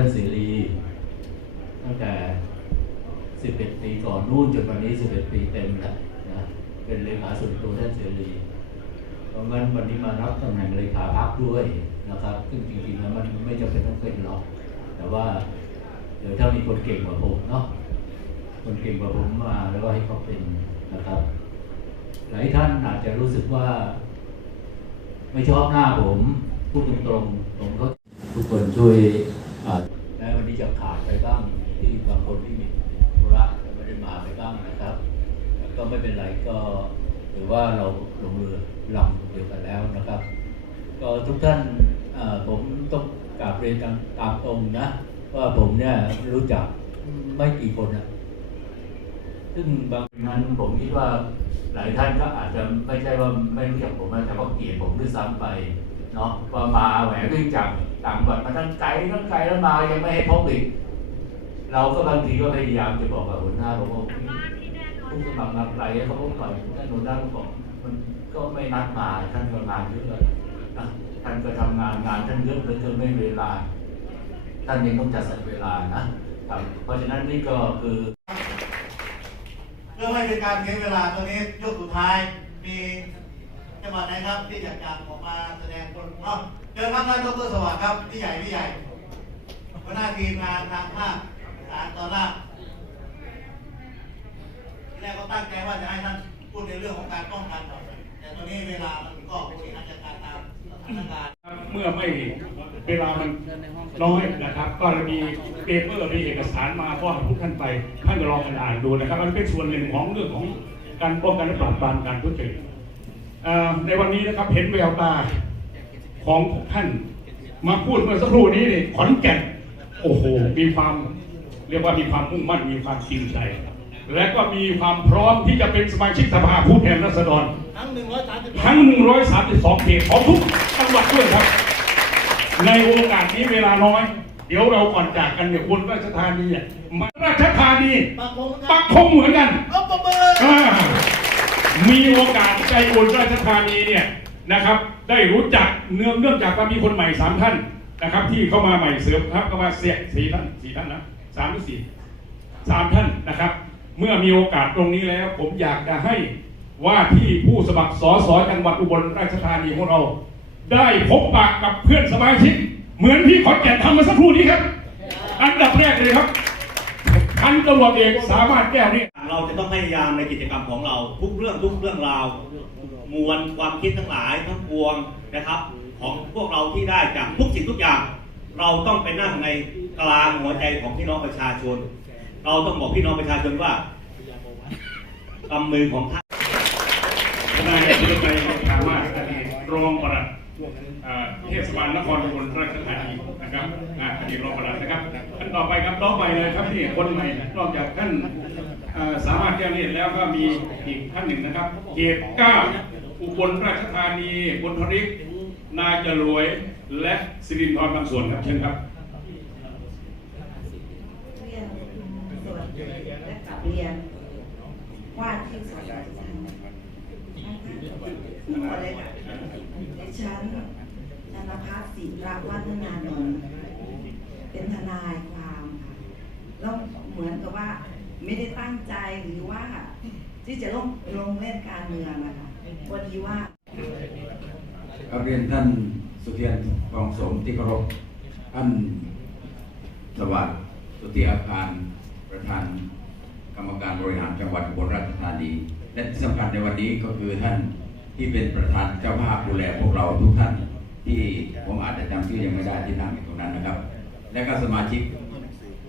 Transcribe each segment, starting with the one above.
านเสรีตั้งแต่ 11 ปีก่อนนู่นจนวันนี้ 11 ปีเต็มแล้วนะเป็นเลขาส่วนตัวท่านเสรีเพราะงั้นวันนี้มารับตำแหน่งเลขาพักด้วยนะครับ ซึ่งจริงๆแล้วมันไม่จำเป็นต้องเป็นหรอกแต่ว่าเดี๋ยวถ้ามีคนเก่งกว่าผมเนาะคนเก่งกว่าผมมาแล้วก็ให้เขาเป็นนะครับ หลายท่านอาจจะรู้สึกว่า ไม่ชอบหน้าผมพูดตรงๆผมก็ทุกคนช่วยอ่าแม้วันนี้จะขาดไปบ้างที่บางคนที่มีธุระไม่ได้มาไปบ้างนะครับ ก็ไม่เป็นไรก็ถือ ว่าเราลงมือลำเดียวกันแล้วนะครับ ก็ทุกท่านผมต้องกราบเรียนตามตามตรงนะ ว่าผมเนี่ยรู้จักไม่กี่คนนะซึ่งบางนั้นผมคิดว่าหลายท่านก็อาจจะไม่ใช่ว่าไม่รู้จักผมนะแต่ก็เกลียดผมด้วยซ้ำไปเนาะว่ามาแหววิ่งจากต่างจังหวัดมาทั้งไกลทั้งไกลแล้วมายังไม่ให้พบอีกเราก็บางทีก็พยายามจะบอกกับหัวหน้าผมว่า ผู้สมัครนักไกลเขาก็ปล่อยท่านหัวหน้าก็บอกมันก็ไม่นัดมาท่านก็งานเยอะนะท่านก็ทำงานงานท่านเยอะเลือเกินไม่เวลา ท่านยังต้องจัดสรรเวลานะครับเพราะฉะนั้นนี่ก็คือเพื่อไม่เป็นการเสียเวลาตอนนี้ยกสุดท้ายมีจังหวัดไหนครับที่อยากจะออกมาแสดงตนเนาะเชิญครับท่านดรสวัสดิ์ครับพี่ใหญ่พี่ใหญ่หัวหน้าทีมงานทางภาคสารตอนล่าง แรกก็ตั้งใจว่าจะให้ท่านพูดในเรื่องของการป้องกันก่อนแต่ตอนนี้เวลามันก็บริหารจัดการตามสถานการณ์เมื่อไม่เวลามันน้อยนะครับ ก็จะมีเปเปอร์มีเอกสารมาก็ให้ทุกท่านไปท่านจะลองอ่านดูนะครับ มันเป็นส่วนหนึ่งของเรื่องของการป้องกันและปราบปรามการทุจริตในวันนี้นะครับเห็นแววตาของท่านมาพูดเมื่อสักครู่นี้นี่ขอนแก่นโอ้โห มีความ เรียกว่ามีความมุ่งมั่นมีความจริงใจ และก็มีความพร้อมที่จะเป็นสมาชิกสภาผู้แทนราษฎร ทั้งหนึ่งร้อยสามสิบทั้ง 132เขตของทุกจังหวัดด้วยครับ ในโอกาสนี้เวลาน้อย เดี๋ยวเราก่อนจากกันเนี่ยคนราชธานีอะมาราชธานีบางคนปักคงเหมือนกันเอาปรบมืออ่ามีโอกาสใจอุบลราชธานีเนี่ยนะครับ ได้รู้จักเนื่องเนื่องจากว่ามีคนใหม่สามท่านนะครับ ที่เข้ามาใหม่เสริมครับเข้ามาเสียสี่ท่านสี่ท่านนะสามหรือสี่สามท่านนะครับ เมื่อมีโอกาสตรงนี้แล้ว ผมอยากจะให้ว่าที่ผู้สมัครสอสอจังหวัดอุบลราชธานีของเรา ได้พบปะกับเพื่อนสมาชิก เหมือนที่ขอนแก่นทำมาสักครู่นี้ครับ อันดับแรกเลยครับพันตำรวจเอกสามารถแก้วนี่เราจะต้องพยายามในกิจกรรมของเรา ทุกเรื่องทุกเรื่องราว มวลความคิดทั้งหลายทั้งปวงนะครับ ของพวกเราที่ได้จากทุกสิ่งทุกอย่าง เราต้องไปนั่งในกลางหัวใจของพี่น้องประชาชน เราต้องบอกพี่น้องประชาชนว่ากำมือของท่านทนายธีรชัยสามารถอดีตรองปลัดเทศบาลนครอุบลราชธานีนะครับอดีตรองปลัดนะครับท่านต่อไปครับต่อไปเลยครับนี่คนใหม่นอกจากท่านสามารถแก้วเนตรแล้วก็มีอีกท่านหนึ่งนะครับเขตเก้าอุบลราชธานีบนทริกนายจรวย และสิรินทร์บางส่วนครับเชิญครับ เรียนสวัสดีและกลับเรียนว่า ที่สอนทุกท่านคนเละดิฉันธนภัสศิระวัฒนานนท์เป็นทนายความค่ะแล้วเหมือนกับว่าไม่ได้ตั้งใจหรือว่า ที่จะลงลงเล่นการเมืองนะคะพอดีว่ากราเรียนท่านสุเทียนกองสมที่เคารพท่านสวัสดิ์สุติอาคารประธานกรรมการบริหารจังหวัดอุบลราชธานี และที่สำคัญในวันนี้ก็คือท่านที่เป็นประธานเจ้าภาพดูแลพวกเราทุกท่านที่ผมอาจจะจำชื่อยังไม่ได้ที่นั่งอยู่ตรงนั้นนะครับ และก็สมาชิก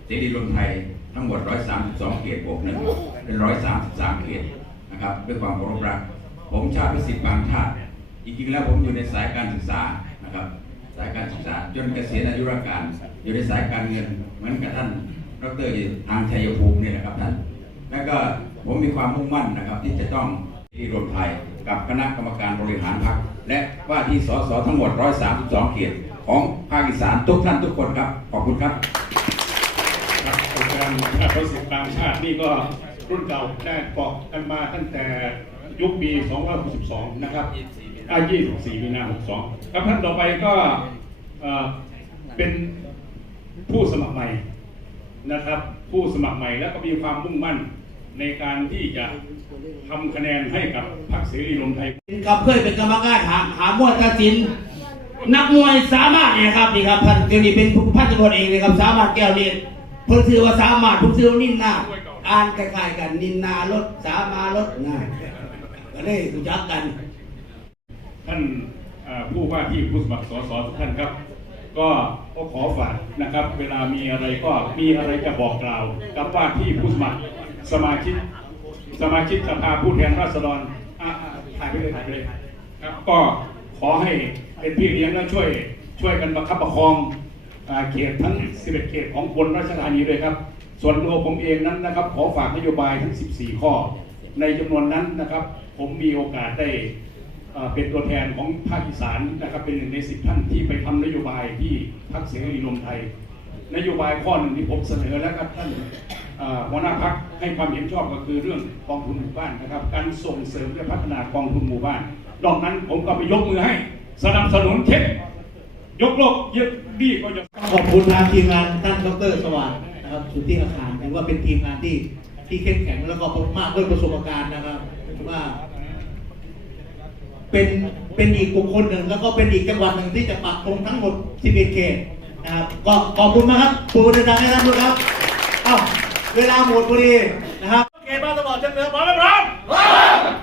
เสรีรวมไทยทั้งหมด 132 เขตบวกหนึ่งเป็น 133 เขตนะครับด้วยความเคารพรัก ผมชาติพิสิทธิ์บางชาติจริงๆแล้วผมอยู่ในสายการศึกษานะครับสายการศึกษาจนเกษียณอายุราชการ อยู่ในสายการเงินเหมือนกับท่านดรทางชัยภูมิเนี่ยนะครับท่านแล้วก็ ผมมีความมุ่งมั่นนะครับ ที่จะต้องที่รวมไทยกับคณะกรรมการบริหารพรรคและว่าที่สสทั้งหมด 132 เขตของภาคอีสานทุกท่านทุกคนครับ ขอบคุณครับครับโครงการประสิทธิ์บางชาตินี่ก็รุ่นเก่าได้เกาะกันมาตั้งแต่ยุคปี 2562 นะครับอ่า24 มีนา 62 ครับท่านต่อไปก็เอ่อเป็นผู้สมัครใหม่นะครับ ผู้สมัครใหม่แล้วก็มีความมุ่งมั่น ในการที่จะทำคะแนนให้กับพรรคเสรีรวมไทยกับเคยเป็นกรรมการหาหามวยตัดสิน นักมวยสามารถเนี่ยครับนี่ครับท่านเดี๋ยวนี้เป็นผู้พันตำรวจเองเลยครับสามารถแก้วเรียนเพิ่นซื้อว่าสามารถผมซื้อว่านินนาอ่านคล้ายๆกันนินนารถสามารถรถง่ายก็เลยรู้จักกัน ท่านเอ่อผู้ว่าที่ผู้สมัครสสทุกท่านครับ ก็ก็ขอฝากนะครับ เวลามีอะไรก็มีอะไรจะบอกกล่าว กับว่าที่ผู้สมัคร สมาชิกสมาชิกสภาผู้แทนราษฎรถ่ายไปเลยถ่ายไปเลยครับก็ขอให้เป็นพี่เลี้ยงและช่วยช่วยกันประคับประคองอเขตทั้ง 11 เขตของคนราชธานีด้วยครับ ส่วนตัวผมเองนั้นนะครับ ขอฝากนโยบายทั้ง 14 ข้อ ในจำนวนนั้นนะครับ ผมมีโอกาสได้เป็นตัวแทนของภาคอีสานนะครับเป็นหนึ่งในสิบท่านที่ไปทำนโยบายที่พรรคเสรีรวมไทย นโยบายข้อหนึ่งที่ผมเสนอแล้วครับท่าน หัวหน้าพักให้ความเห็นชอบก็คือเรื่องกองทุนหมู่บ้านนะครับ การส่งเสริมและพัฒนากองทุนหมู่บ้านนอกนั้นผมก็ไปยกมือให้สนับสนุนเช็คยกโลกยกดีก็จะขอบคุณทางทีมงานท่านดรสวัสดิ์นะครับสุทธิอาคารถือว่าเป็นทีมงานที่ที่เข้มแข็งแล้วก็มากด้วยประสบการณ์นะครับถือว่า เป็นเป็นอีกบุคคลหนึ่ง แล้วก็เป็นอีกจังหวัดหนึ่งที่จะปักธงทั้งหมด 11 เขตนะครับก็ขอบคุณมากครับปูดังให้ท่านด้วยครับเอ้า เวลาหมดพอดีนะครับ เกมบ้านตลอดเชียงเหนือพร้อมไหมพร้อม